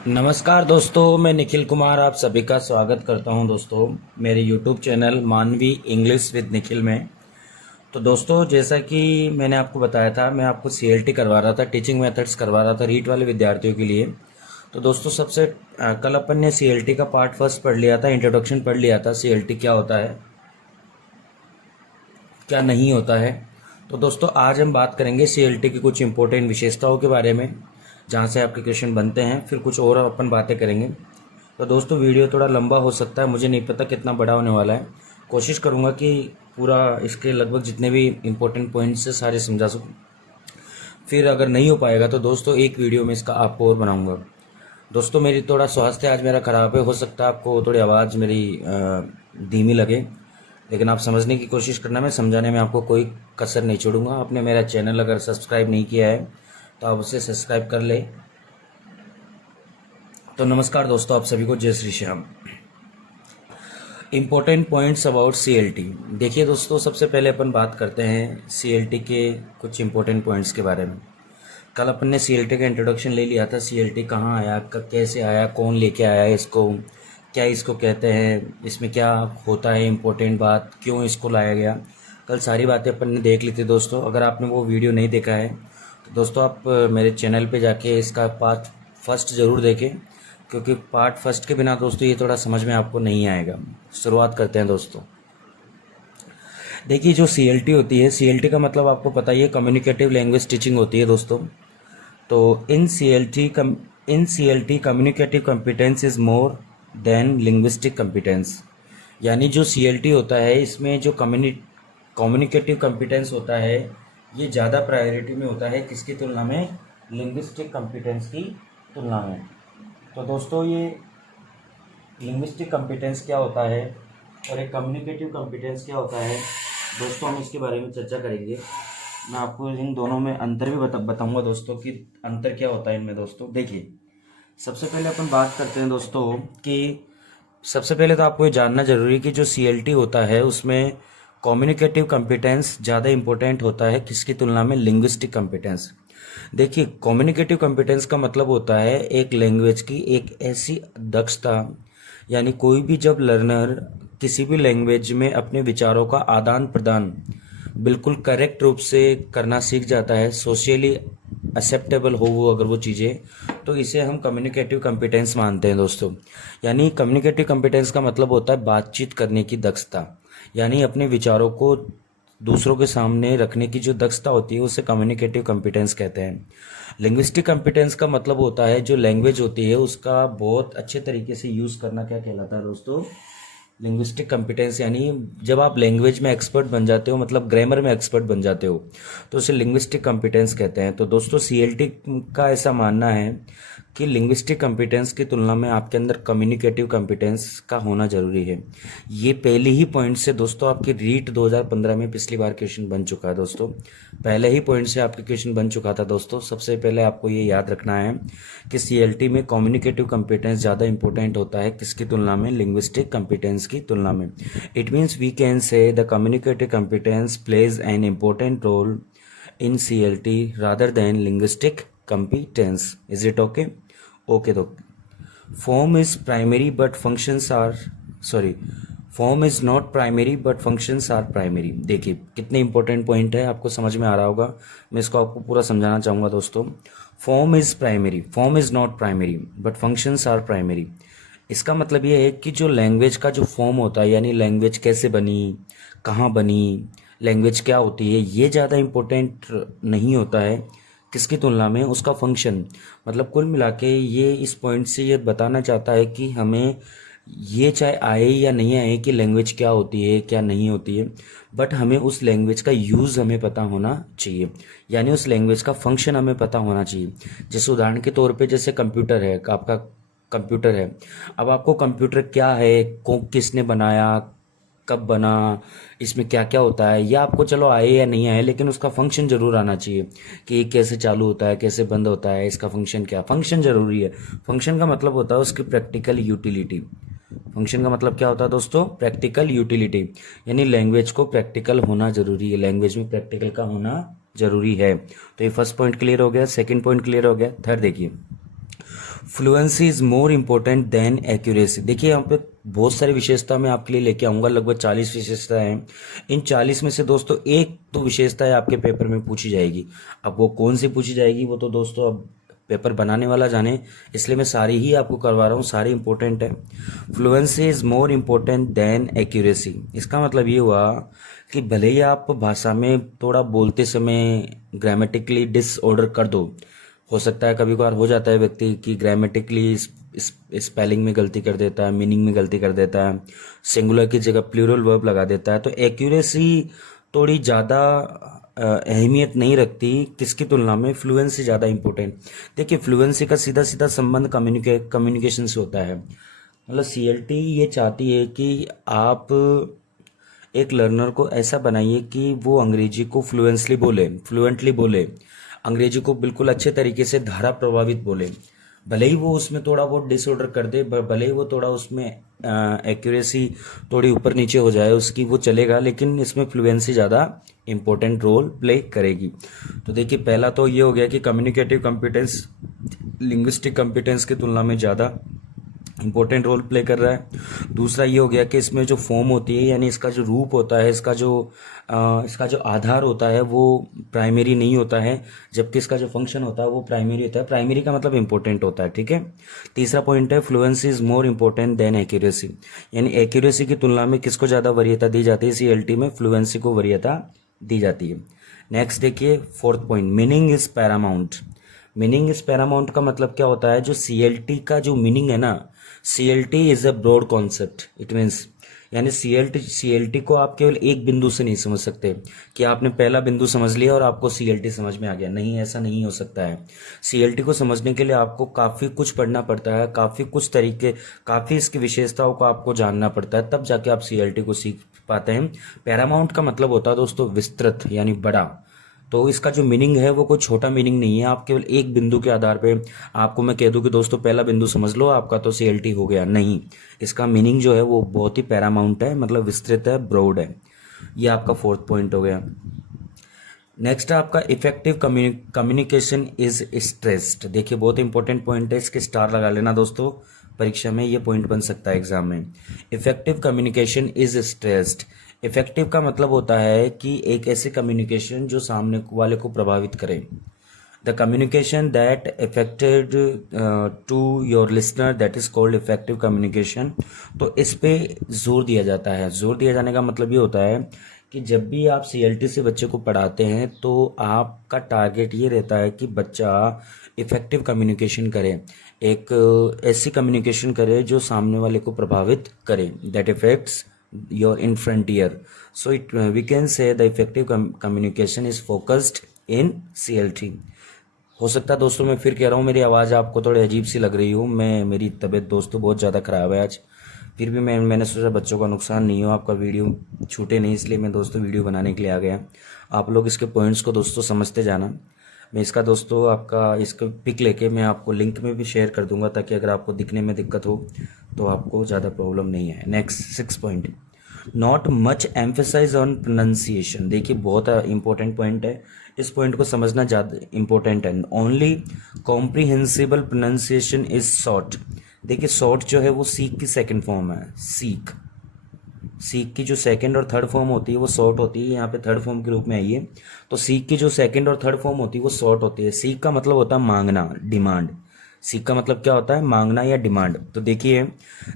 नमस्कार दोस्तों, मैं निखिल कुमार आप सभी का स्वागत करता हूं दोस्तों मेरे यूट्यूब चैनल मानवी इंग्लिश विद निखिल में। तो दोस्तों, जैसा कि मैंने आपको बताया था, मैं आपको सीएलटी करवा रहा था, टीचिंग मेथड्स करवा रहा था रीट वाले विद्यार्थियों के लिए। तो दोस्तों, सबसे कल अपन ने सीएलटी का पार्ट फर्स्ट पढ़ लिया था, इंट्रोडक्शन पढ़ लिया था, सीएलटी क्या होता है क्या नहीं होता है। तो दोस्तों, आज हम बात करेंगे सीएलटी की कुछ इंपॉर्टेंट विशेषताओं के बारे में, जहाँ से आपके क्वेश्चन बनते हैं। फिर कुछ और अपन बातें करेंगे। तो दोस्तों, वीडियो थोड़ा लंबा हो सकता है, मुझे नहीं पता कितना बड़ा होने वाला है। कोशिश करूँगा कि पूरा इसके लगभग जितने भी इम्पोर्टेंट पॉइंट्स से सारे समझा सकूँ। फिर अगर नहीं हो पाएगा तो दोस्तों एक वीडियो में इसका आपको और बनाऊँगा। दोस्तों, मेरी थोड़ा स्वास्थ्य आज मेरा ख़राब है, हो सकता है आपको थोड़ी आवाज़ मेरी धीमी लगे, लेकिन आप समझने की कोशिश करना, मैं समझाने में आपको कोई कसर नहीं छोड़ूंगा। आपने मेरा चैनल अगर सब्सक्राइब नहीं किया है तो आप उसे सब्सक्राइब कर ले। तो नमस्कार दोस्तों, आप सभी को जय Shri Shyam. Important points about CLT. देखिए दोस्तों, सबसे पहले अपन बात करते हैं सीएलटी के कुछ इम्पोर्टेंट पॉइंट्स के बारे में। कल अपन ने सीएलटी का इंट्रोडक्शन ले लिया था। सीएलटी कहाँ आया, कैसे आया, कौन लेके आया इसको, क्या इसको कहते हैं, इसमें क्या होता है, इम्पोर्टेंट बात, क्यों इसको लाया गया। कल सारी बातें अपन ने देख ली थी दोस्तों। अगर आपने वो वीडियो नहीं देखा है तो दोस्तों आप मेरे चैनल पे जाके इसका पार्ट फर्स्ट ज़रूर देखें, क्योंकि पार्ट फर्स्ट के बिना दोस्तों ये थोड़ा समझ में आपको नहीं आएगा। शुरुआत करते हैं दोस्तों। देखिए, जो सीएलटी होती है, सीएलटी का मतलब आपको पता ही है, कम्युनिकेटिव लैंग्वेज टीचिंग होती है दोस्तों। तो in CLT communicative competence is more than linguistic competence. यानी जो सीएलटी होता है, इसमें जो कम्युनिकेटिव कॉम्पिटेंस होता है, ये ज़्यादा प्रायोरिटी में होता है किसकी तुलना में, लिंग्विस्टिक कॉम्पिटेंस की तुलना में। तो दोस्तों, ये लिंग्विस्टिक कॉम्पिटेंस क्या होता है और एक कम्युनिकेटिव कॉम्पिटेंस क्या होता है, दोस्तों हम इसके बारे में चर्चा करेंगे। मैं आपको इन दोनों में अंतर भी बताऊंगा दोस्तों कि अंतर क्या होता है इनमें। दोस्तों देखिए, सबसे पहले अपन बात करते हैं दोस्तों कि सबसे पहले तो आपको ये जानना जरूरी है कि जो सीएलटी होता है उसमें कम्युनिकेटिव कॉम्पिटेंस ज़्यादा इंपॉर्टेंट होता है किसकी तुलना में, लिंग्विस्टिक कॉम्पिटेंस। देखिए, कम्युनिकेटिव कॉम्पिटेंस का मतलब होता है एक लैंग्वेज की एक ऐसी दक्षता, यानी कोई भी जब लर्नर किसी भी लैंग्वेज में अपने विचारों का आदान प्रदान बिल्कुल करेक्ट रूप से करना सीख जाता है, सोशली एक्सेप्टेबल हो वो अगर वो चीज़ें, तो इसे हम कम्युनिकेटिव कॉम्पिटेंस मानते हैं दोस्तों। यानी कम्युनिकेटिव कॉम्पिटेंस का मतलब होता है बातचीत करने की दक्षता, यानी अपने विचारों को दूसरों के सामने रखने की जो दक्षता होती है उसे कम्युनिकेटिव कॉम्पिटेंस कहते हैं। लिंग्विस्टिक कॉम्पिटेंस का मतलब होता है जो लैंग्वेज होती है उसका बहुत अच्छे तरीके से यूज़ करना क्या कहलाता है दोस्तों, लिंग्विस्टिक कॉम्पिटेंस। यानी जब आप लैंग्वेज में एक्सपर्ट बन जाते हो, मतलब ग्रामर में एक्सपर्ट बन जाते हो, तो उसे लिंग्विस्टिक कॉम्पिटेंस कहते हैं। तो दोस्तों, सीएलटी का ऐसा मानना है कि लिंग्विस्टिक कॉम्पिटेंस की तुलना में आपके अंदर कम्युनिकेटिव कॉम्पिटेंस का होना जरूरी है। ये पहले ही पॉइंट से दोस्तों आपकी रीट 2015 में पिछली बार क्वेश्चन बन चुका है दोस्तों। पहले ही पॉइंट से आपके क्वेश्चन बन चुका था दोस्तों। सबसे पहले आपको ये याद रखना है कि सीएलटी में कम्युनिकेटिव कॉम्पिटेंस ज़्यादा इंपॉर्टेंट होता है किसकी तुलना में, लिंग्विस्टिक कॉम्पिटेंस की तुलना में। It means we can say the communicative competence plays an important role in CLT rather than linguistic competence. Is it okay? Okay, तो form is primary but functions are sorry form is not primary but functions are primary। देखिए कितने important point है, आपको समझ में आ रहा होगा। मैं इसको आपको पूरा समझाना चाहूँगा दोस्तों। Form is primary, form is not primary but functions are primary. इसका मतलब ये है कि जो लैंग्वेज का जो फॉर्म होता है, यानी लैंग्वेज कैसे बनी, कहाँ बनी, लैंग्वेज क्या होती है, ये ज़्यादा इम्पोर्टेंट नहीं होता है किसकी तुलना में, उसका फंक्शन। मतलब कुल मिला के ये इस पॉइंट से ये बताना चाहता है कि हमें ये चाहे आए या नहीं आए कि लैंग्वेज क्या होती है क्या नहीं होती है, बट हमें उस लैंग्वेज का यूज़ हमें पता होना चाहिए, यानी उस लैंग्वेज का फंक्शन हमें पता होना चाहिए। जैसे उदाहरण के तौर पे जैसे कंप्यूटर है, आपका कंप्यूटर है। अब आपको कंप्यूटर क्या है, किसने बनाया, कब बना, इसमें क्या क्या होता है, या आपको चलो आए या नहीं आए, लेकिन उसका फंक्शन जरूर आना चाहिए कि ये कैसे चालू होता है, कैसे बंद होता है, इसका फंक्शन क्या, फंक्शन जरूरी है। फंक्शन का मतलब होता है उसकी प्रैक्टिकल यूटिलिटी। फंक्शन का मतलब क्या होता है दोस्तों, प्रैक्टिकल यूटिलिटी, यानी लैंग्वेज को प्रैक्टिकल होना जरूरी है, लैंग्वेज में प्रैक्टिकल का होना जरूरी है। तो ये फर्स्ट पॉइंट क्लियर हो गया। सेकंड पॉइंट क्लियर हो गया। थर्ड देखिए, fluency is more important then accuracy. देखिए यहाँ पे बहुत सारी विशेषता मैं आपके लिए लेके आऊंगा, लगभग 40 विशेषताएं हैं। इन 40 में से दोस्तों एक तो विशेषता है आपके पेपर में पूछी जाएगी। अब वो कौन सी पूछी जाएगी वो तो दोस्तों अब पेपर बनाने वाला जाने, इसलिए मैं सारी ही आपको करवा रहा हूँ, सारी इंपॉर्टेंट है। Fluency is more important then accuracy. इसका मतलब ये हुआ कि भले ही आप भाषा में थोड़ा बोलते समय ग्रामेटिकली डिसऑर्डर कर दो, हो सकता है कभी कभार हो जाता है व्यक्ति कि ग्रामेटिकली स्पेलिंग में गलती कर देता है, मीनिंग में गलती कर देता है, सिंगुलर की जगह प्लूरल वर्ब लगा देता है, तो एक्यूरेसी थोड़ी ज़्यादा अहमियत नहीं रखती किसकी तुलना में, फ्लुएंसी ज़्यादा इंपॉर्टेंट। देखिए फ्लुएंसी का सीधा सीधा संबंध कम्युनिकेशन से होता है। मतलब सीएलटी ये चाहती है कि आप एक लर्नर को ऐसा बनाइए कि वो अंग्रेजी को फ्लुएंटली बोले, अंग्रेजी को बिल्कुल अच्छे तरीके से धारा प्रभावित बोले। भले ही वो उसमें थोड़ा बहुत डिसऑर्डर कर दे, भले ही वो थोड़ा उसमें एक्यूरेसी थोड़ी ऊपर नीचे हो जाए उसकी, वो चलेगा, लेकिन इसमें फ्लुएंसी ज़्यादा इंपॉर्टेंट रोल प्ले करेगी। तो देखिए पहला तो ये हो गया कि कम्युनिकेटिव कॉम्पिटेंस लिंग्विस्टिक कॉम्पिटेंस की तुलना में ज़्यादा इंपॉर्टेंट रोल प्ले कर रहा है। दूसरा ये हो गया कि इसमें जो फॉर्म होती है, यानी इसका जो रूप होता है, इसका जो आधार होता है वो प्राइमरी नहीं होता है, जबकि इसका जो फंक्शन होता है वो प्राइमरी होता है। प्राइमरी का मतलब इंपॉर्टेंट होता है, ठीक है। तीसरा पॉइंट है fluency is more important then accuracy, यानी एक्यूरेसी की तुलना में किसको ज़्यादा वरीयता दी जाती है, सीएलटी में फ्लुएंसी को वरीयता दी जाती है। नेक्स्ट देखिए fourth point, meaning is Paramount. Meaning is Paramount का मतलब क्या होता है, जो सीएलटी का जो मीनिंग है ना, CLT is a broad concept, it means, यानी सीएलटी को आप केवल एक बिंदु से नहीं समझ सकते कि आपने पहला बिंदु समझ लिया और आपको सीएलटी समझ में आ गया, नहीं, ऐसा नहीं हो सकता है। सीएलटी को समझने के लिए आपको काफ़ी कुछ पढ़ना पड़ता है, काफ़ी इसकी विशेषताओं को आपको जानना पड़ता है, तब जाके आप सीएलटी को सीख पाते हैं। पैरामाउंट का मतलब होता है दोस्तों विस्तृत, यानी बड़ा। तो इसका जो मीनिंग है वो कोई छोटा मीनिंग नहीं है, आप केवल एक बिंदु के आधार पे आपको मैं कह दूं कि दोस्तों पहला बिंदु समझ लो आपका तो सीएलटी हो गया, नहीं। इसका मीनिंग जो है वो बहुत ही पैरामाउंट है, मतलब विस्तृत है, ब्रॉड है। ये आपका फोर्थ पॉइंट हो गया। नेक्स्ट है आपका इफेक्टिव कम्युनिकेशन इज स्ट्रेस्ड। देखिए बहुत इंपॉर्टेंट पॉइंट है, इसके स्टार लगा लेना दोस्तों, परीक्षा में ये पॉइंट बन सकता है एग्जाम में। Effective communication is stressed. Effective का मतलब होता है कि एक ऐसे कम्युनिकेशन जो सामने वाले को प्रभावित करे। The communication that effected to your listener, that is called effective communication. तो इस पे जोर दिया जाता है। जोर दिया जाने का मतलब ये होता है कि जब भी आप सीएलटी से बच्चे को पढ़ाते हैं तो आपका टारगेट ये रहता है कि बच्चा इफेक्टिव कम्युनिकेशन करे, एक ऐसी कम्युनिकेशन करे जो सामने वाले को प्रभावित करे, that effects your in front ear. So we can say the effective communication is focused in CLT. हो सकता है दोस्तों मैं फिर कह रहा हूँ मेरी आवाज़ आपको थोड़ी अजीब सी लग रही हो, मेरी तबीयत दोस्तों बहुत ज़्यादा ख़राब है आज, फिर भी मैंने सोचा बच्चों का नुकसान नहीं हो, आपका वीडियो छूटे नहीं, इसलिए मैं दोस्तों वीडियो बनाने के लिए आ गया। आप लोग इसके पॉइंट्स को दोस्तों समझते जाना। मैं इसका दोस्तों आपका इसका पिक लेके मैं आपको लिंक में भी शेयर कर दूंगा, ताकि अगर आपको दिखने में दिक्कत हो तो आपको ज़्यादा प्रॉब्लम नहीं है। Next 6 point, not much emphasise on pronunciation. देखिए बहुत इंपॉर्टेंट पॉइंट है, इस पॉइंट को समझना ज़्यादा इंपॉर्टेंट है। Only comprehensible pronunciation is short. देखिए शॉर्ट जो है वो सीक की सेकंड फॉर्म है। सीक की जो सेकंड और थर्ड फॉर्म होती है वो शॉर्ट होती है, यहाँ पे थर्ड फॉर्म के रूप में आई है। तो सीक की जो सेकंड और थर्ड फॉर्म होती है वो शॉर्ट होती है। सीक का मतलब होता है मांगना, डिमांड। सीक का मतलब क्या होता है, मांगना या डिमांड। तो देखिए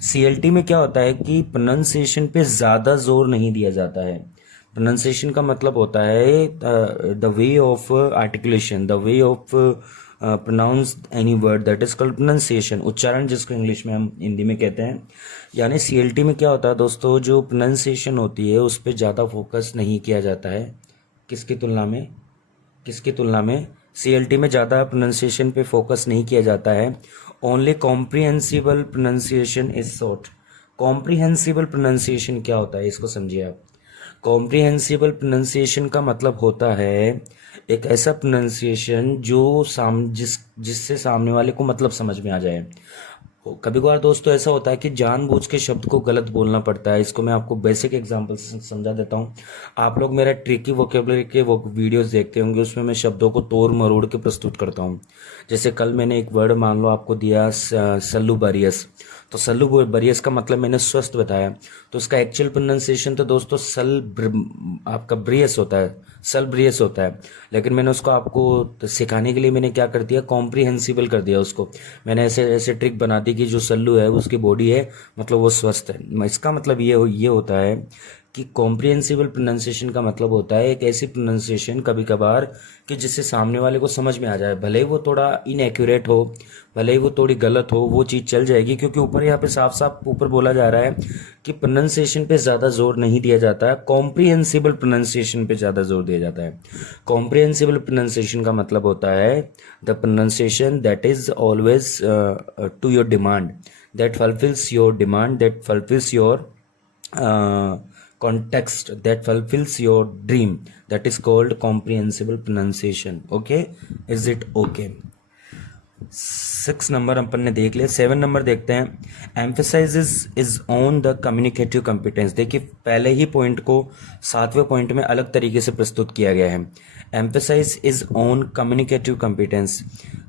सीएलटी में क्या होता है कि प्रोनाउंसिएशन पे ज़्यादा जोर नहीं दिया जाता है। प्रोनाउंसिएशन का मतलब होता है the way of articulation, the way of pronouns any word, that is called pronunciation, उच्चारण, जिसको इंग्लिश में हम हिंदी में कहते हैं। यानी सीएलटी में क्या होता है दोस्तों, जो प्रोनाउंसिएशन होती है उस पर ज़्यादा फोकस नहीं किया जाता है। किसकी तुलना में सीएलटी में ज़्यादा प्रोनाउंसिएशन पे फोकस नहीं किया जाता है। Only comprehensible pronunciation is short. Comprehensible pronunciation क्या होता है, इसको समझिए आप। कॉम्प्रिहेंसिबल प्रोनाउंसिएशन का मतलब होता है एक ऐसा प्रोनाउंसिएशन जो जिससे सामने वाले को मतलब समझ में आ जाए। कभी कभार दोस्तों ऐसा होता है कि जानबूझ के शब्द को गलत बोलना पड़ता है। इसको मैं आपको बेसिक एग्जांपल से समझा देता हूँ। आप लोग मेरा ट्रिकी वोकेबलरी के वो वीडियोस देखते होंगे, उसमें मैं शब्दों को तोड़ मरोड़ के प्रस्तुत करता हूँ। जैसे कल मैंने एक वर्ड मान लो आपको दिया सल्लूबरियस, तो सल्लूबरियस का मतलब मैंने स्वस्थ बताया, तो उसका एक्चुअल प्रोनाउंसिएशन तो दोस्तों आपका ब्रियस होता है, सल ब्रियस होता है। लेकिन मैंने उसको आपको सिखाने के लिए मैंने क्या कर दिया, कॉम्प्रिहेंसिबल कर दिया उसको। मैंने ऐसे ऐसे ट्रिक बना दी कि जो सल्लू है उसकी बॉडी है, मतलब वो स्वस्थ है। इसका मतलब ये होता है कि कॉम्प्रिहेंसिबल प्रोनाउंसिएशन का मतलब होता है एक ऐसी प्रोनाउंसिएशन कभी कभार कि जिससे सामने वाले को समझ में आ जाए, भले ही वो थोड़ा इनएक्यूरेट हो, भले ही वो थोड़ी गलत हो, वो चीज़ चल जाएगी। क्योंकि ऊपर यहाँ पे साफ साफ ऊपर बोला जा रहा है कि प्रोनाउंसिएशन पे ज़्यादा जोर नहीं दिया जाता है, कॉम्प्रिहेंसिबल प्रोनाउंसिएशन पे ज़्यादा जोर दिया जाता है। कॉम्प्रिहेंसिबल प्रोनाउंसिएशन का मतलब होता है the pronunciation that is always to your demand, that fulfills your demand, that fulfills your context, that fulfills your dream, that is called comprehensible pronunciation. Okay, is it okay? 6 number अपन ने देख लिया। 7 number देखते हैं, emphasises is on the communicative competence. देखिए पहले ही point को 7वें point में अलग तरीके से प्रस्तुत किया गया है। Emphasise is on communicative competence.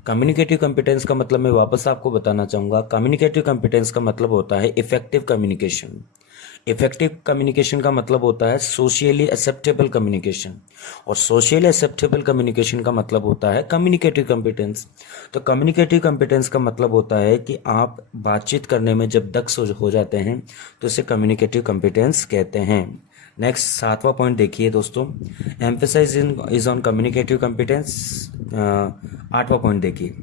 Communicative competence का मतलब मैं वापस आपको बताना चाहूँगा, कम्युनिकेटिव कॉम्पिटेंस का मतलब होता है इफेक्टिव कम्युनिकेशन। इफेक्टिव कम्युनिकेशन का मतलब होता है सोशियली एक्सेप्टेबल कम्युनिकेशन, और सोशियली एक्सेप्टेबल कम्युनिकेशन का मतलब होता है कम्युनिकेटिव कॉम्पिटेंस। तो कम्युनिकेटिव कॉम्पिटेंस का मतलब होता है कि आप बातचीत करने में जब दक्ष हो जाते हैं तो इसे कम्युनिकेटिव कॉम्पिटेंस कहते हैं। नेक्स्ट 7वां पॉइंट देखिए दोस्तों, emphasize is on communicative competence. 8वां पॉइंट देखिए,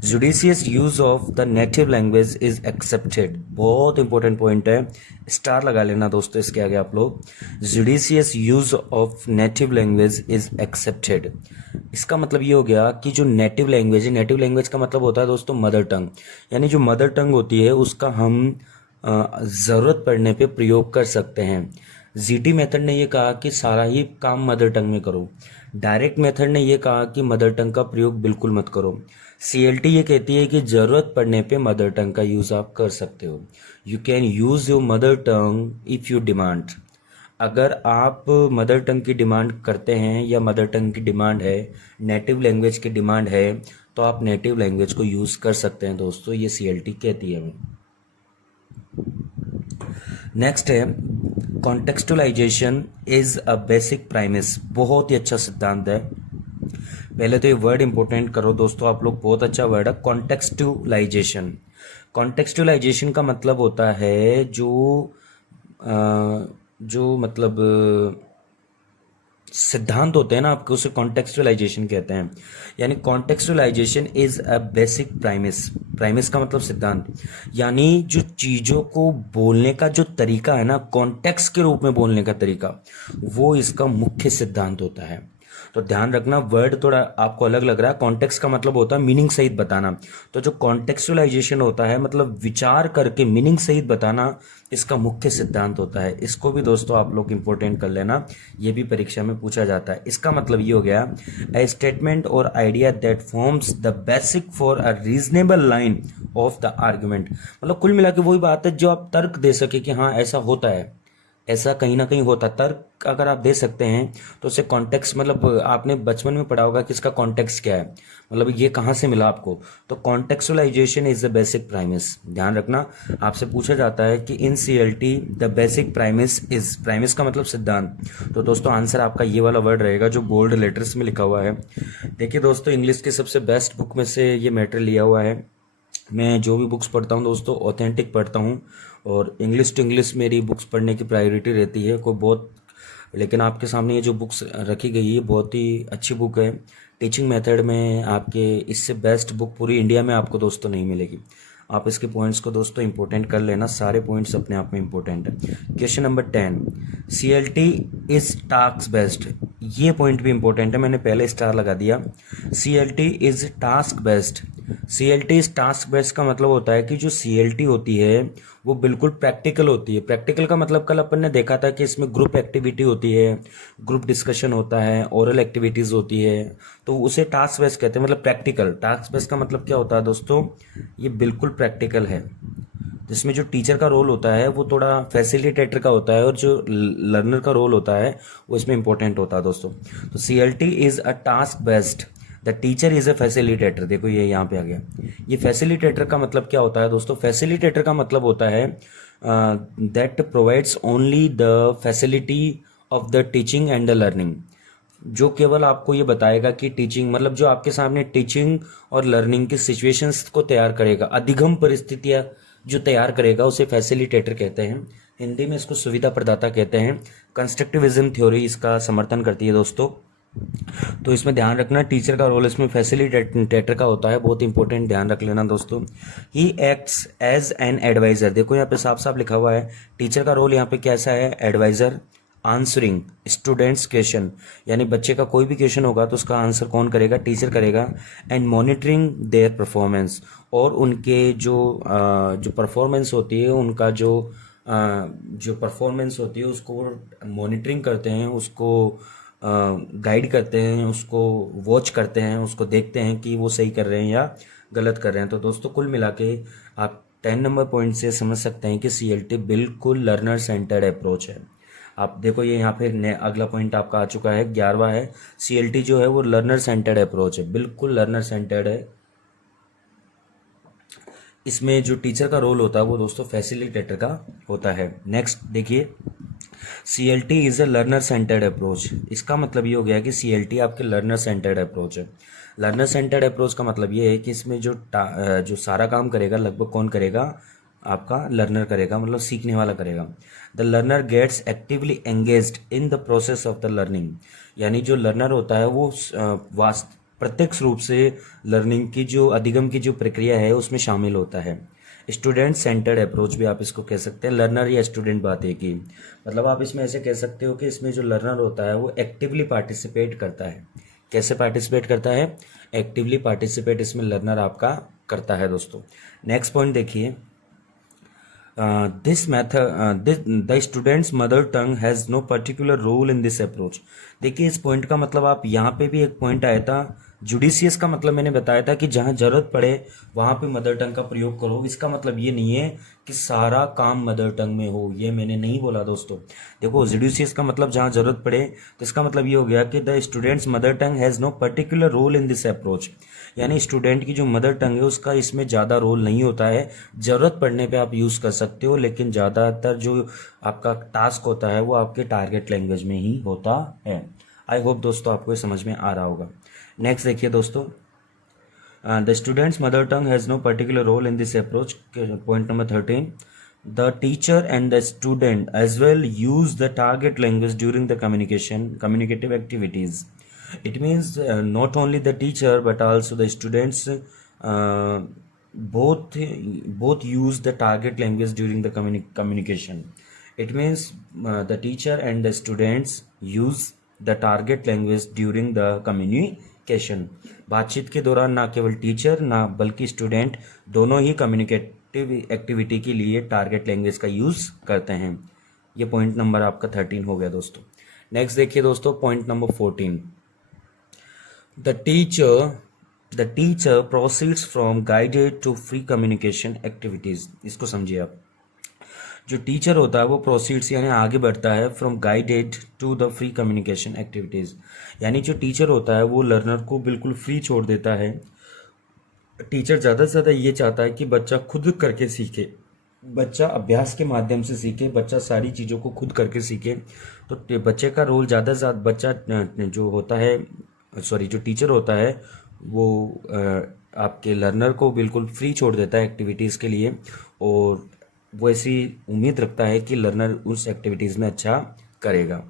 judicious use of the native language is accepted. बहुत इंपॉर्टेंट पॉइंट है, स्टार लगा लेना दोस्तों इसके आगे आप लोग। Judicious use of native language is accepted. इसका मतलब ये हो गया कि जो नेटिव लैंग्वेज है, नेटिव लैंग्वेज का मतलब होता है दोस्तों मदर टंग, यानी जो मदर टंग होती है उसका हम ज़रूरत पड़ने पे प्रयोग कर सकते हैं। जीटी मेथड ने ये कहा कि सारा ही काम मदर टंग में करो। डायरेक्ट मेथड ने ये कहा कि मदर टंग का प्रयोग बिल्कुल मत करो। सीएलटी ये कहती है कि ज़रूरत पड़ने पे मदर टंग का यूज़ आप कर सकते हो। You can use your mother tongue if you demand. अगर आप मदर टंग की डिमांड करते हैं या मदर टंग की डिमांड है, नेटिव लैंग्वेज की डिमांड है, तो आप नेटिव लैंग्वेज को यूज़ कर सकते हैं दोस्तों, ये सीएलटी कहती है। नेक्स्ट है, कॉन्टेक्सचुअलाइजेशन इज अ बेसिक प्राइमिस। बहुत ही अच्छा सिद्धांत है। पहले तो ये वर्ड इंपॉर्टेंट करो दोस्तों आप लोग, बहुत अच्छा वर्ड है कॉन्टेक्सचुअलाइजेशन। कॉन्टेक्सचुअलाइजेशन का मतलब होता है जो मतलब सिद्धांत होते हैं ना आपके, उसे कॉन्टेक्सचुअलाइजेशन कहते हैं। यानी कॉन्टेक्सचुअलाइजेशन is a basic primase. Primase का मतलब सिद्धांत, यानी जो चीज़ों को बोलने का जो तरीका है ना, कॉन्टेक्स्ट के रूप में बोलने का तरीका, वो इसका मुख्य सिद्धांत होता है। तो ध्यान रखना, वर्ड थोड़ा आपको अलग लग रहा है। कॉन्टेक्स्ट का मतलब होता है मीनिंग सहित बताना, तो जो कॉन्टेक्सचुअलाइजेशन होता है मतलब विचार करके मीनिंग सहित बताना, इसका मुख्य सिद्धांत होता है। इसको भी दोस्तों आप लोग इंपॉर्टेंट कर लेना, ये भी परीक्षा में पूछा जाता है। इसका मतलब ये हो गया, ए स्टेटमेंट और idea that forms the basic for a reasonable line of the argument. मतलब कुल मिला के वही बात है जो आप तर्क दे सके कि हाँ ऐसा होता है, ऐसा कहीं ना कहीं होता। तर्क अगर आप दे सकते हैं तो उसे कॉन्टेक्स्ट, मतलब आपने बचपन में पढ़ा होगा कि इसका कॉन्टेक्स्ट क्या है, मतलब ये कहाँ से मिला आपको। तो कॉन्टेक्सचुअलाइजेशन इज द बेसिक प्राइमिस। ध्यान रखना, आपसे पूछा जाता है कि इन CLT the basic primase is, primase का मतलब सिद्धांत। तो दोस्तों आंसर आपका ये वाला वर्ड रहेगा जो बोल्ड लेटर्स में लिखा हुआ है। देखिए दोस्तों, इंग्लिश की सबसे बेस्ट बुक में से ये मैटर लिया हुआ है। मैं जो भी बुक्स पढ़ता हूँ दोस्तों ऑथेंटिक पढ़ता हूँ, और इंग्लिश टू इंग्लिश मेरी बुक्स पढ़ने की प्रायोरिटी रहती है। कोई बहुत, लेकिन आपके सामने ये जो बुक्स रखी गई है बहुत ही अच्छी बुक है। टीचिंग मेथड में आपके इससे बेस्ट बुक पूरी इंडिया में आपको दोस्तों नहीं मिलेगी। आप इसके पॉइंट्स को दोस्तों इंपॉर्टेंट कर लेना, सारे पॉइंट्स अपने आप में इंपॉर्टेंट है। Question number 10, CLT is task based. ये पॉइंट भी इंपॉर्टेंट है, मैंने पहले स्टार लगा दिया। CLT is task based. CLT is task based का मतलब होता है कि जो सीएलटी होती है वो बिल्कुल प्रैक्टिकल होती है। प्रैक्टिकल का मतलब कल अपन ने देखा था कि इसमें ग्रुप एक्टिविटी होती है, ग्रुप डिस्कशन होता है, ओरल एक्टिविटीज़ होती है, तो उसे टास्क बेस्ड कहते हैं। मतलब प्रैक्टिकल। टास्क बेस्ड का मतलब क्या होता है दोस्तों, ये बिल्कुल प्रैक्टिकल है। जिसमें जो टीचर का रोल होता है वो थोड़ा फैसिलिटेटर का होता है और जो लर्नर का रोल होता है वो इसमें इंपॉर्टेंट होता है दोस्तों। तो CLT is a task based, the teacher is a facilitator. देखो ये यहाँ पे आ गया। ये फैसिलिटेटर का मतलब क्या होता है दोस्तों? फैसिलिटेटर का मतलब होता है that provides only the facility of the teaching and the learning. जो केवल आपको ये बताएगा कि टीचिंग मतलब जो आपके सामने टीचिंग और लर्निंग की सिचुएशंस को तैयार करेगा, अधिगम परिस्थितियाँ जो तैयार करेगा उसे फैसिलिटेटर कहते हैं। हिंदी में इसको सुविधा प्रदाता कहते हैं। कंस्ट्रक्टिविज्म थ्योरी इसका समर्थन करती है दोस्तों। तो इसमें ध्यान रखना टीचर का रोल इसमें फैसिलिटेटर का होता है, बहुत इंपॉर्टेंट, ध्यान रख लेना दोस्तों। He acts as an advisor. देखो यहाँ पे साफ साफ लिखा हुआ है टीचर का रोल यहाँ पे कैसा है? एडवाइजर। आंसरिंग स्टूडेंट्स क्वेश्चन, यानी बच्चे का कोई भी क्वेश्चन होगा तो उसका आंसर कौन करेगा? टीचर करेगा। एंड मॉनिटरिंग देयर परफॉर्मेंस, और उनके जो परफॉर्मेंस होती है, उनका जो परफॉर्मेंस होती है उसको मॉनिटरिंग करते हैं, उसको गाइड करते हैं, उसको वॉच करते हैं, उसको देखते हैं कि वो सही कर रहे हैं या गलत कर रहे हैं। तो दोस्तों कुल मिला के आप 10 नंबर पॉइंट से समझ सकते हैं कि CLT बिल्कुल लर्नर सेंटर्ड अप्रोच है। आप देखो ये यहाँ पे अगला पॉइंट आपका आ चुका है, 11वां है। CLT जो है वो लर्नर सेंटर्ड अप्रोच है, बिल्कुल लर्नर सेंटर्ड है। इसमें जो टीचर का रोल होता है वो दोस्तों फैसिलिटेटर का होता है। नेक्स्ट देखिए, CLT is a learner centred approach. इसका मतलब ये हो गया कि CLT आपके लर्नर सेंटर्ड अप्रोच है। लर्नर सेंटर्ड अप्रोच का मतलब ये है कि इसमें जो सारा काम करेगा लगभग कौन करेगा? आपका लर्नर करेगा, मतलब सीखने वाला करेगा। The learner gets actively engaged in the process of the learning, यानी जो लर्नर होता है वो प्रत्यक्ष रूप से लर्निंग की जो अधिगम की जो प्रक्रिया है उसमें शामिल होता है। स्टूडेंट सेंटर्ड अप्रोच भी आप इसको कह सकते हैं। लर्नर या स्टूडेंट बात एक ही, मतलब आप इसमें ऐसे कह सकते हो कि इसमें जो लर्नर होता है वो एक्टिवली पार्टिसिपेट करता है। कैसे पार्टिसिपेट करता है? एक्टिवली पार्टिसिपेट इसमें लर्नर आपका करता है दोस्तों। नेक्स्ट पॉइंट देखिए, this method the students mother tongue has no particular role in this approach. देखिए इस पॉइंट का मतलब आप यहाँ पे भी एक पॉइंट आया था, जुडिशियस का मतलब मैंने बताया था कि जहाँ जरूरत पड़े वहाँ पे मदर टंग का प्रयोग करो। इसका मतलब ये नहीं है कि सारा काम मदर टंग में हो, ये मैंने नहीं बोला दोस्तों। देखो जुडिशियस का मतलब जहाँ जरूरत पड़े, तो इसका मतलब ये हो गया कि the students mother tongue has no particular role in this approach, यानी स्टूडेंट की जो मदर टंग है उसका इसमें ज़्यादा रोल नहीं होता है। ज़रूरत पड़ने पे आप यूज़ कर सकते हो, लेकिन ज़्यादातर जो आपका टास्क होता है वो आपके टारगेट लैंग्वेज में ही होता है। आई होप दोस्तों आपको ये समझ में आ रहा होगा। नेक्स्ट देखिए दोस्तों, the students mother tongue has no particular role in this approach. Point number 13, the teacher and the student as well use the target language during the communicative activities. It means not only the teacher but also the students both use the target language during the communication. It means the teacher and the students use the target language during the communication. बातचीत के दौरान ना केवल teacher ना बल्कि student दोनों ही communicative activity के लिए टारगेट लैंग्वेज का यूज़ करते हैं। ये पॉइंट नंबर आपका 13 हो गया दोस्तों। नेक्स्ट देखिए दोस्तों, point number 14, The teacher proceeds from guided to free communication activities. इसको समझिए आप, जो टीचर होता है वो प्रोसीड्स यानी आगे बढ़ता है from guided to the free communication activities, यानी जो टीचर होता है वो लर्नर को बिल्कुल फ्री छोड़ देता है। टीचर ज़्यादा से ज़्यादा ये चाहता है कि बच्चा खुद करके सीखे, बच्चा अभ्यास के माध्यम से सीखे, बच्चा सारी चीज़ों को खुद करके सीखे। तो बच्चे का रोल ज़्यादा से ज़्यादा बच्चा जो होता है जो टीचर होता है वो आपके लर्नर को बिल्कुल फ्री छोड़ देता है एक्टिविटीज़ के लिए, और वो ऐसी उम्मीद रखता है कि लर्नर उस एक्टिविटीज़ में अच्छा करेगा।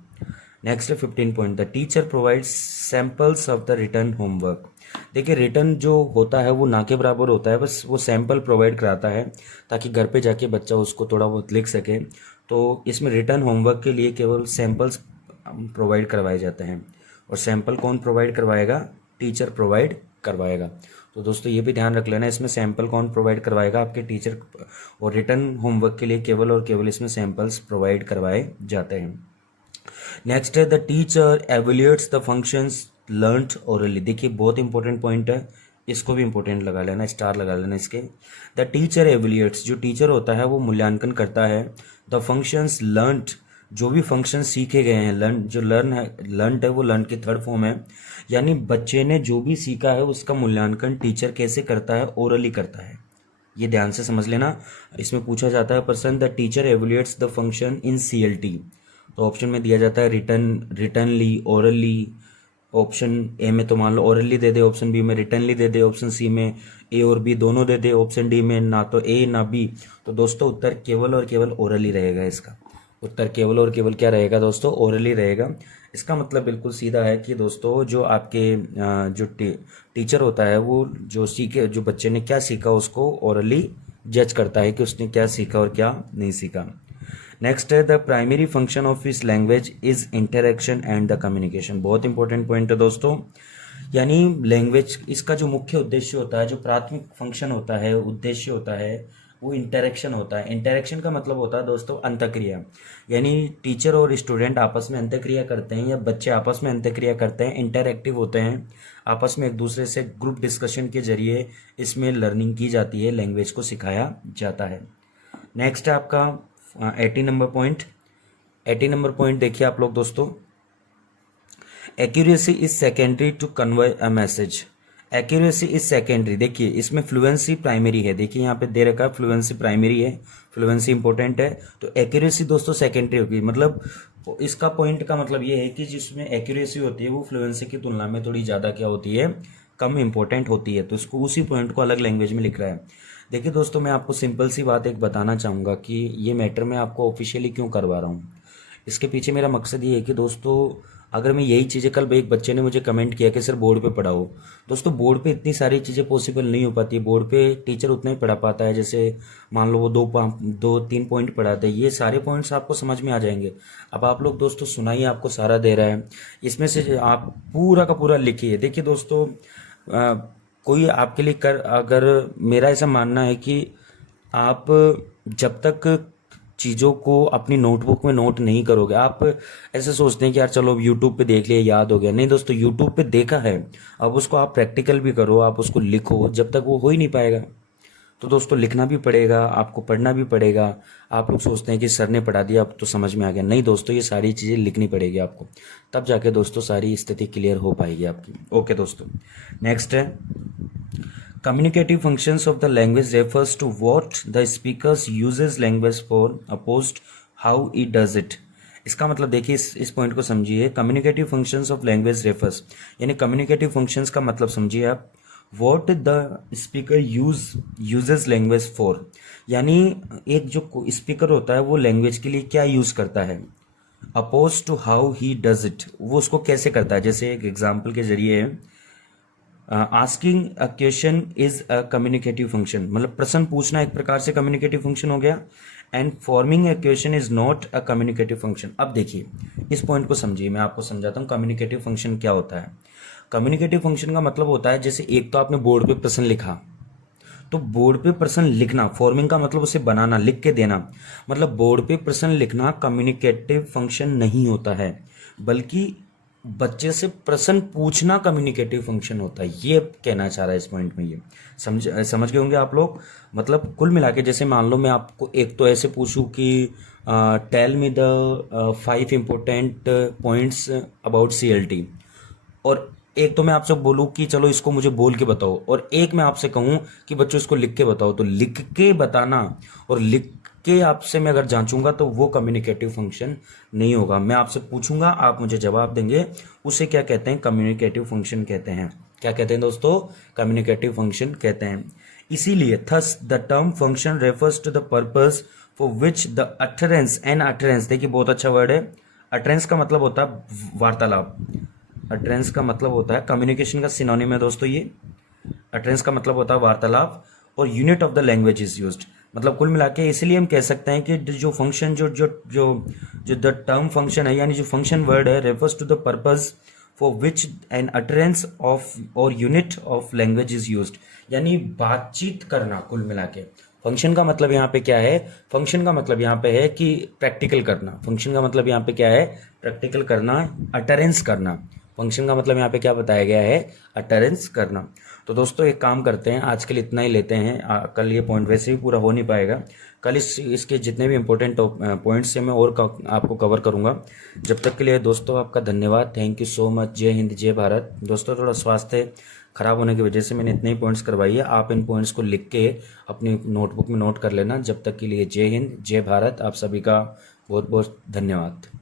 नेक्स्ट है 15 point, the teacher provides samples of the return homework. देखिए रिटर्न जो होता है वो ना के बराबर होता है, बस वो सैम्पल प्रोवाइड कराता है ताकि घर पे जाके बच्चा उसको थोड़ा बहुत लिख सके। तो इसमें रिटर्न होमवर्क के लिए केवल सैम्पल्स प्रोवाइड करवाए जाते हैं, और सैंपल कौन प्रोवाइड करवाएगा? टीचर प्रोवाइड करवाएगा। तो दोस्तों ये भी ध्यान रख लेना, इसमें सैंपल कौन प्रोवाइड करवाएगा? आपके टीचर, और रिटर्न होमवर्क के लिए केवल और केवल इसमें सैंपल्स प्रोवाइड करवाए जाते हैं। नेक्स्ट है the teacher evaluates the functions learned orally. देखिए बहुत इंपॉर्टेंट पॉइंट है, इसको भी इंपॉर्टेंट लगा लेना, स्टार लगा लेना इसके। द टीचर एवेल्यूएट्स, जो टीचर होता है वो मूल्यांकन करता है। द फंक्शंस लर्नड, जो भी फंक्शन सीखे गए हैं, लर्न जो लर्नड है वो लर्न की थर्ड फॉर्म है, यानी बच्चे ने जो भी सीखा है उसका मूल्यांकन टीचर कैसे करता है, ओरली करता है। ये ध्यान से समझ लेना, इसमें पूछा जाता है person the teacher evaluates the function in CLT। तो ऑप्शन में दिया जाता है रिटर्नली, ओरली। ऑप्शन ए में तो मान लो ओरली दे दे, ऑप्शन बी में रिटर्नली दे दे, ऑप्शन सी में ए और बी दोनों दे दे, ऑप्शन डी में ना तो ए ना बी। तो दोस्तों उत्तर केवल और केवल ओरली रहेगा। इसका उत्तर केवल और केवल क्या रहेगा दोस्तों, ओरली रहेगा। इसका मतलब बिल्कुल सीधा है कि दोस्तों जो आपके जो टीचर होता है वो जो बच्चे ने क्या सीखा उसको ओरली जज करता है कि उसने क्या सीखा और क्या नहीं सीखा। नेक्स्ट है द प्राइमरी फंक्शन ऑफ इस language is interaction and the communication. बहुत इंपॉर्टेंट पॉइंट है दोस्तों, यानी लैंग्वेज इसका जो मुख्य उद्देश्य होता है, जो प्राथमिक फंक्शन होता है, उद्देश्य होता है, वो इंटरेक्शन होता है। इंटरेक्शन का मतलब होता है दोस्तों अंतःक्रिया, यानी टीचर और स्टूडेंट आपस में अंतःक्रिया करते हैं या बच्चे आपस में अंतःक्रिया करते हैं, इंटरैक्टिव होते हैं आपस में, एक दूसरे से ग्रुप डिस्कशन के जरिए इसमें लर्निंग की जाती है, लैंग्वेज को सिखाया जाता है। नेक्स्ट है आपका 80 नंबर पॉइंट। 80 नंबर पॉइंट देखिए आप लोग दोस्तों, accuracy is secondary to convey a message. Accuracy is secondary, देखिए इसमें फ्लुएंसी प्राइमरी है, देखिए यहाँ पे दे रखा है फ्लुएंसी प्राइमरी है, फ्लुएंसी इंपॉर्टेंट है, तो एक्यूरेसी दोस्तों सेकेंडरी होगी। मतलब इसका पॉइंट का मतलब ये है कि जिसमें एक्यूरेसी होती है वो फ्लुएंसी की तुलना में थोड़ी ज़्यादा क्या होती है, कम इंपॉर्टेंट होती है, तो इसको उसी पॉइंट को अलग लैंग्वेज में लिख रहा है। देखिए दोस्तों मैं आपको सिंपल सी बात एक बताना चाहूँगा कि ये मैटर मैं आपको ऑफिशियली क्यों करवा रहा हूँ। इसके पीछे मेरा मकसद ये है कि दोस्तों अगर मैं यही चीज़ें, कल एक बच्चे ने मुझे कमेंट किया कि सर बोर्ड पे पढ़ाओ, दोस्तों बोर्ड पे इतनी सारी चीज़ें पॉसिबल नहीं हो पाती है, बोर्ड पे टीचर उतना ही पढ़ा पाता है, जैसे मान लो वो 2-3 पॉइंट पढ़ाते हैं, ये सारे पॉइंट्स आपको समझ में आ जाएंगे। अब आप लोग दोस्तों सुनाइए, आपको सारा दे रहा है, इसमें से आप पूरा का पूरा लिखिए। देखिए दोस्तों कोई आपके लिए अगर मेरा ऐसा मानना है कि आप जब तक चीज़ों को अपनी नोटबुक में नोट नहीं करोगे, आप ऐसे सोचते हैं कि यार चलो यूट्यूब पे देख लिया याद हो गया, नहीं दोस्तों यूट्यूब पे देखा है, अब उसको आप प्रैक्टिकल भी करो, आप उसको लिखो, जब तक वो हो ही नहीं पाएगा। तो दोस्तों लिखना भी पड़ेगा, आपको पढ़ना भी पड़ेगा। आप लोग सोचते हैं कि सर ने पढ़ा दिया अब तो समझ में आ गया, नहीं दोस्तों ये सारी चीज़ें लिखनी पड़ेगी आपको, तब जाके दोस्तों सारी स्थिति क्लियर हो पाएगी आपकी। ओके दोस्तों, नेक्स्ट है communicative functions of the language refers to what the speakers uses language for opposed how it does it। इसका मतलब देखिए इस पॉइंट को समझिए, communicative functions of language refers, यानी कम्युनिकेटिव फंक्शंस का मतलब समझिए आप, what the speaker uses language for, यानी एक जो स्पीकर होता है वो लैंग्वेज के लिए क्या यूज करता है, opposed to how he does it, वो उसको कैसे करता है। जैसे एक एग्जाम्पल के जरिए asking a question is a communicative function, मतलब प्रश्न पूछना एक प्रकार से कम्युनिकेटिव फंक्शन हो गया, and forming a question is not a communicative function. अब देखिए इस पॉइंट को समझिए, मैं आपको समझाता हूँ कम्युनिकेटिव फंक्शन क्या होता है। कम्युनिकेटिव फंक्शन का मतलब होता है, जैसे एक तो आपने बोर्ड पे प्रश्न लिखा, तो बोर्ड पे प्रश्न लिखना, फॉर्मिंग का मतलब उसे बनाना, लिख के देना, मतलब बोर्ड पे प्रश्न लिखना कम्युनिकेटिव फंक्शन नहीं होता है, बल्कि बच्चे से प्रश्न पूछना कम्युनिकेटिव फंक्शन होता है। ये कहना चाह रहा है इस पॉइंट में, ये समझ गए होंगे आप लोग। मतलब कुल मिला के जैसे मान लो मैं आपको एक तो ऐसे पूछूं कि tell me the 5 important points about CLT, और एक तो मैं आपसे बोलूं कि चलो इसको मुझे बोल के बताओ, और एक मैं आपसे कहूं कि बच्चों इसको लिख के बताओ, तो लिख के बताना और लिख के आपसे मैं अगर जांचूंगा तो वो कम्युनिकेटिव फंक्शन नहीं होगा। मैं आपसे पूछूंगा, आप मुझे जवाब देंगे, उसे क्या कहते हैं, कम्युनिकेटिव फंक्शन कहते हैं। क्या कहते हैं दोस्तों, कम्युनिकेटिव फंक्शन कहते हैं। इसीलिए thus the term function refers to the purpose for which the utterance and utterance, देखिए बहुत अच्छा वर्ड है, अटरेंस का मतलब होता है वार्तालाप, अटरेंस का मतलब होता है कम्युनिकेशन का सिनोनिम है दोस्तों ये, अटरेंस का मतलब होता है वार्तालाप, और unit of the language is used, मतलब कुल मिला के इसलिए हम कह सकते हैं कि जो फंक्शन जो जो जो जो द टर्म फंक्शन है, यानी जो फंक्शन वर्ड है, refers to the purpose for which an utterance of or unit of language is used, यानी बातचीत करना। कुल मिला के फंक्शन का मतलब यहाँ पे क्या है, फंक्शन का मतलब यहाँ पे है कि प्रैक्टिकल करना, फंक्शन का मतलब यहाँ पे क्या है, प्रैक्टिकल करना, अटरेंस करना, फंक्शन का मतलब यहाँ पे क्या बताया गया है, अटरेंस करना। तो दोस्तों एक काम करते हैं, आज के लिए इतना ही लेते हैं। कल ये पॉइंट वैसे भी पूरा हो नहीं पाएगा। कल इसके जितने भी इंपॉर्टेंट पॉइंट्स हैं मैं और आपको कवर करूंगा। जब तक के लिए दोस्तों आपका धन्यवाद, थैंक यू सो मच। जय हिंद, जय भारत। दोस्तों थोड़ा स्वास्थ्य खराब होने की वजह से मैंने इतने ही पॉइंट्स करवाई है। आप इन पॉइंट्स को लिख के अपनी नोटबुक में नोट कर लेना। जब तक के लिए जय हिंद, जय भारत। आप सभी का बहुत बहुत धन्यवाद।